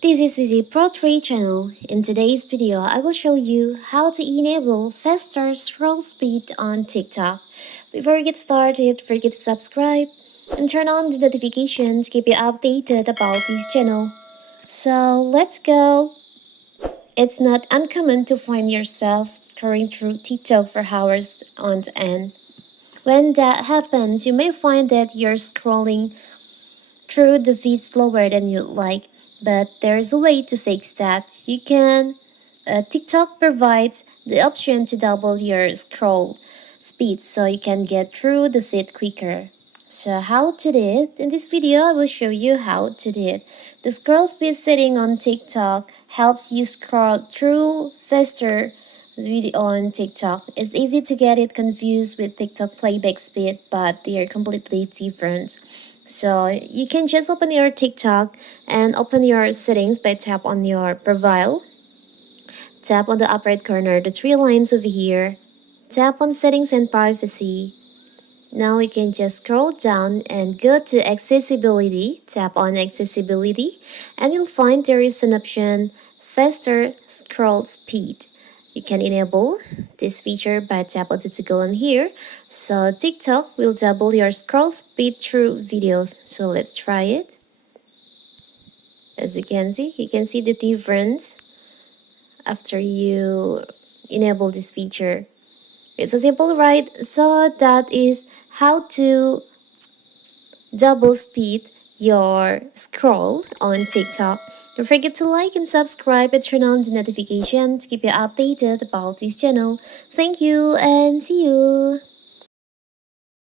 This is Vizi Pro 3 channel. In today's video, I will show you how to enable faster scroll speed on TikTok. Before we get started, forget to subscribe and turn on the notification to keep you updated about this channel. So let's go! It's not uncommon to find yourself scrolling through TikTok for hours on end. When that happens, you may find that you're scrolling through the feed slower than you'd like, but there's a way to fix that. TikTok provides the option to double your scroll speed so you can get through the feed quicker. So how to do it? In this video, I will show you how to do it. The scroll speed setting on TikTok helps you scroll through faster video on TikTok. It's easy to get it confused with TikTok playback speed, but they are completely different. So you can just open your TikTok and open your settings by tap on your profile. Tap on the upper right corner, the three lines over here. Tap on settings and privacy. Now we can just scroll down and go to accessibility. Tap on accessibility and you'll find there is an option faster scroll speed. You can enable this feature by tap on the toggle on here. So TikTok will double your scroll speed through videos. So let's try it. As you can see the difference after you enable this feature. It's a simple right? So that is how to double speed your scroll on TikTok. Don't forget to like and subscribe and turn on the notification to keep you updated about this channel. Thank you and see you!